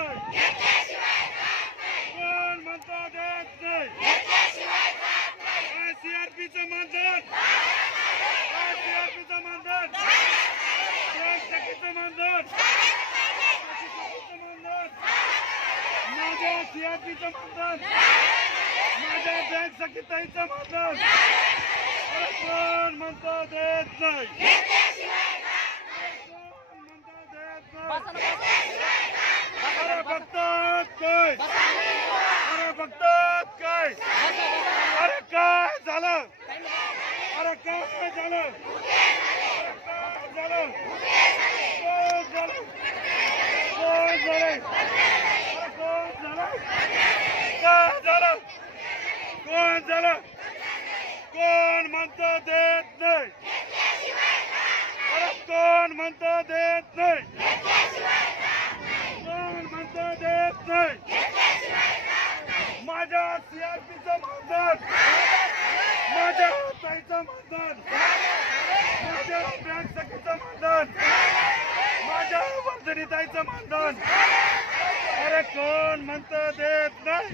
नाही, कोण म्हणतो देत नाही, सीआरपीचं मानधन, सीआरपीचं मानधन, मानधन, माझ्या सीआरपीचं मानधन, माझ्या बँक सखीताईचं मानधन, कोण म्हणतो देत नाही, कोण म्हणतो देत नाही. अरे बघतात काय, अरे बघतात काय, अरे काय झालं, अरे काय झालं, काय झालं, कोण झालं, कोण झालं, कोण झालं, काय झालं, कोण झालं, कोण म्हणतं देत नाही, अरे कोण म्हणतं देत नाही, कोण म्हणतं देत नाही. माझ्या सीआरपीचं मानधन, माझ्या ताईचं मानधन, माझ्या बँक सखीचं मानधन, माझ्या वर्धनीताईचं मानधन, अरे कोण म्हणतं देत नाही,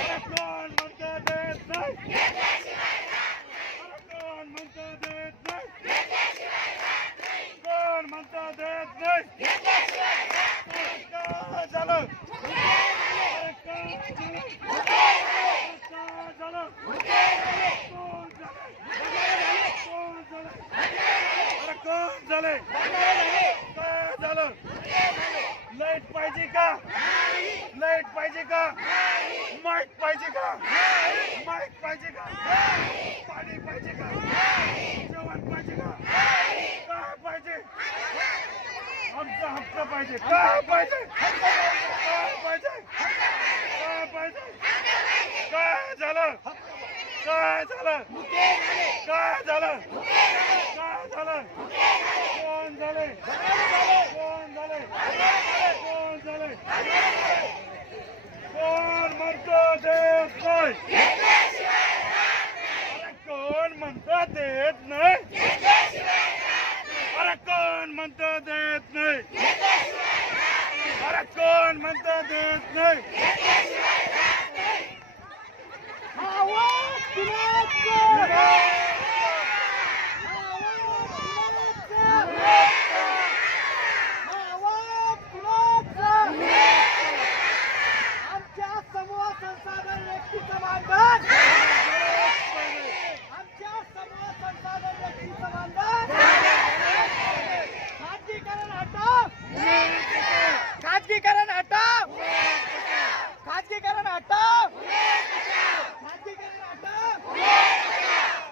अरे कोण म्हणतं देत नाही, अरे कोण म्हणतं देत नाही, कोण म्हणतं देत नाही. काय झालं, कोण झाले, काय झालं, लाईट पाहिजे का, लाईट पाहिजे का, माईक पाहिजे का, माईक पाहिजे का, पाणी पाहिजे का, जेवण पाहिजे का, काय पाहिजे, आमचा हक्क पाहिजे, काय पाहिजे, काय पाहिजे, काय पाहिजे, काय झालं, काय झालं, काय झालं, काय झालं, कोण झाले, कोण झाले, कोण झाले, कोण म्हणतो देत नाही, अरे कोण म्हणतो देत नाही, अरे कोण म्हणतो देत नाही, अरे कोण म्हणतो देत नाही. आमच्या समूह संसाधन व्यक्तीचं मानधन, आमच्या समूह संसाधन व्यक्तीचं मानधन, खाजगीकरण हटाव, खाजगीकरण हटाव, खाजगीकरण हटाव, खाजगीकरण हटाव.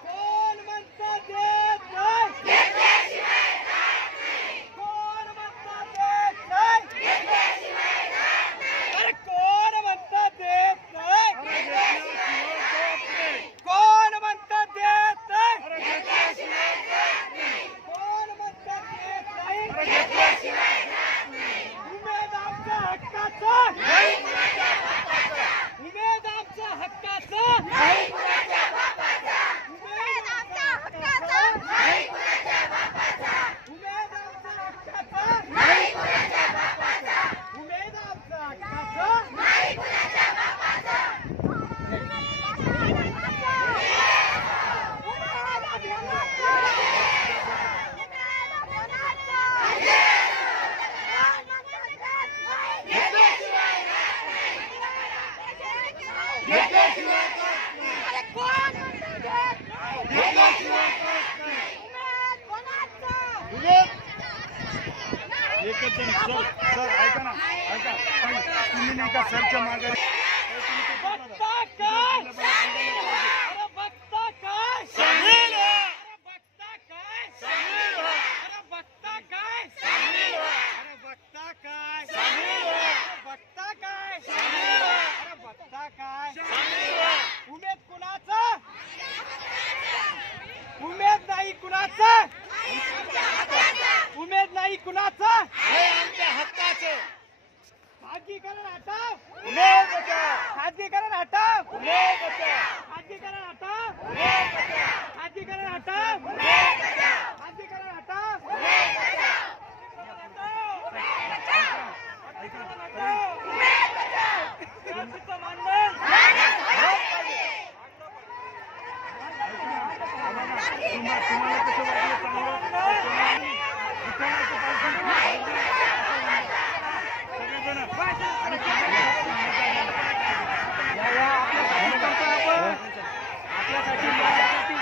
कोण म्हणतं देत नाही, कोण म्हणतं देत नाही, अरे कोण म्हणतं देत नाही, कोण म्हणतं देत नाही, कोण म्हणतं देत नाही. उमेद आमच्या हक्काचं, उमेद आमच्या हक्काचं, उमेद आमच्या हक्काचं, उमेद आमच्या हक्काचं, उमेद आमच्या हक्काचं. एकच जण सर, सर ऐका ना, ऐका, तुम्ही नाही का सरच्या मागे बघता काय, अरे बघता काय, अरे बघता काय, अरे बघता काय, अरे बघता काय, अरे बघता काय, अरे बघता काय. उमेद कुणाचा, उमेद नाही कुणाचा, उमेद नाही कुणाचा, आमच्या हक्काचं. खाजगीकरण हटाव, खाजगीकरण हटाव, खाजगीकरण हटाव, खाजगीकरण हटाव, खाजगीकरण हटाव. आपल्यासाठी करतोय आपण, आपल्यासाठी माझ्यासाठी.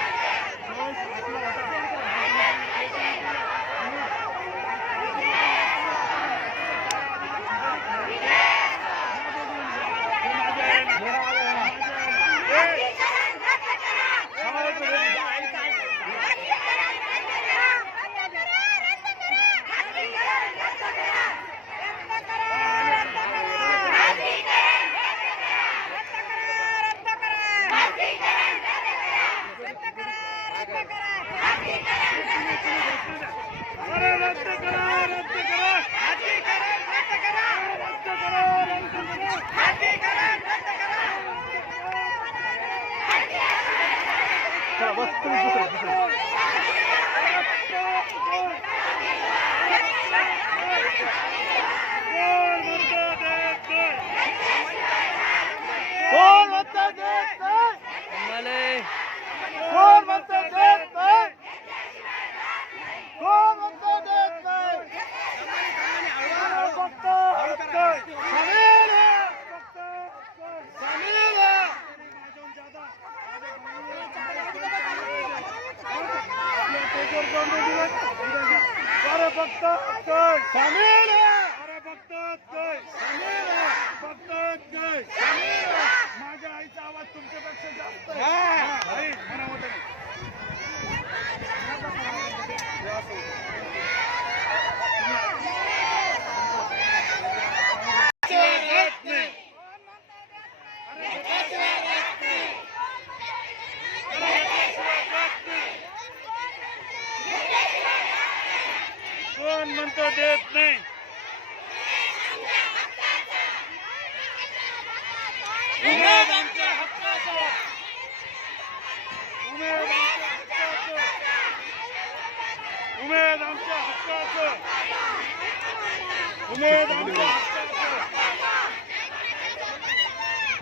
कोण म्हणतं देत नाही? कोण म्हणतं देत नाही? कोण म्हणतं देत नाही? फक्त समीर है, फक्त समीर है. अरे फक्त समीर है, अरे फक्त समीर है, फक्त समीर है. माझ्या आईचा आवाज तुमच्यापेक्षा जास्त आहे. कोण म्हणतो देत नाही? उमेद आमच्या हक्काचा, उमेद आमच्या हक्काचं, उमेद आमच्या हक्काचं, उमेद आमच्या हक्काचं.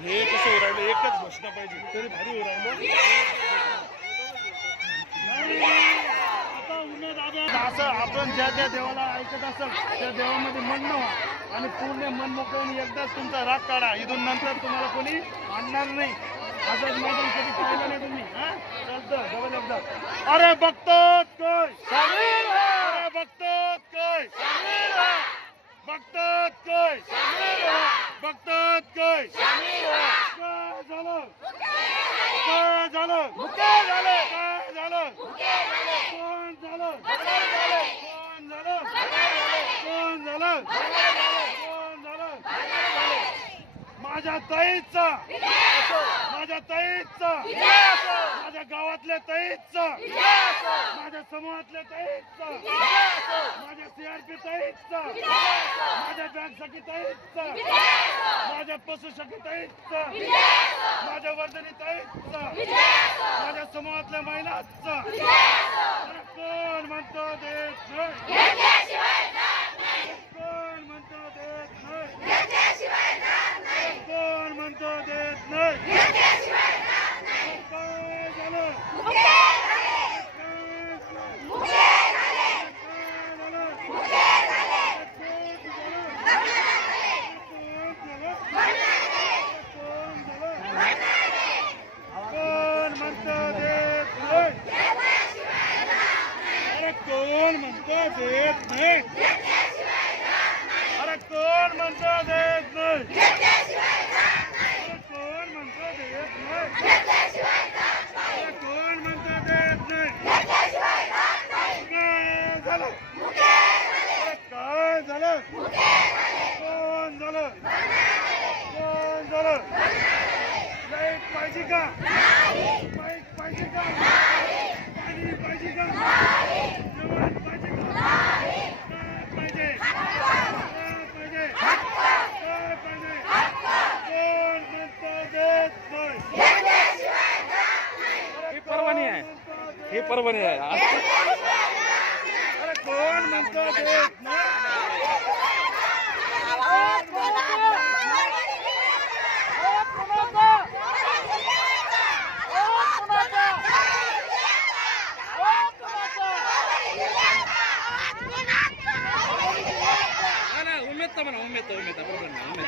हे कसं हो राहिलं? एकच घोषणा पाहिजे तरी भारी हो राहिलं. आता उमेद असं आपण ज्या ज्या देवाला ऐकत असाल त्या देवामध्ये मन व्हा आणि पूर्ण मन मोकळून एकदाच तुमचा राग काढा. इथून नंतर तुम्हाला कोणी आणणार नाही. असंच मैदान कधी पाहिलं नाही तुम्ही. चालतं डबल एकदा. अरे बघतात काय अरे बघतात काय बघतात काय बघतात काय काय झालं काय झालं काय झालं काय झालं कोण झालं कोण झालं कोण झालं कोण झालं माझ्या ताईचा माझ्या ताईचा माझ्या गावातल्या ताईचा माझ्या समूहातल्या ताईचा माझ्या सीआरपी ताईचा माझ्या बँक सखी ताईचा माझ्या पशु सखी ताईचा माझ्या वर्धनी ताईचा माझ्या समूहातल्या महिलांचा. कोण म्हणतो देत नाही? कोण म्हणतो देत नाही? कोण म्हणतो देत नाही? काय झालं कोण म्हणतो देत नाही? अरे कोण म्हणतो देत नाही? अरे कोण म्हणतो देत नाही? अरे कोण म्हणतो देत नाही? अरे कोण म्हणतो देत नाही? काय झालं अरे काय झालं कोण झालं कोण झालं? लाईट पाहिजे का बाईक पाहिजे का पाणी पाहिजे का जेवण पाहिजे का काय पाहिजे काय पाहिजे काय पाहिजे कोण म्हणतो देत नाही? ही परवानी आहे ही परवानी आहे. अरे कोण म्हणतो देत नाही? उमेद म्हणा उमेद उमेद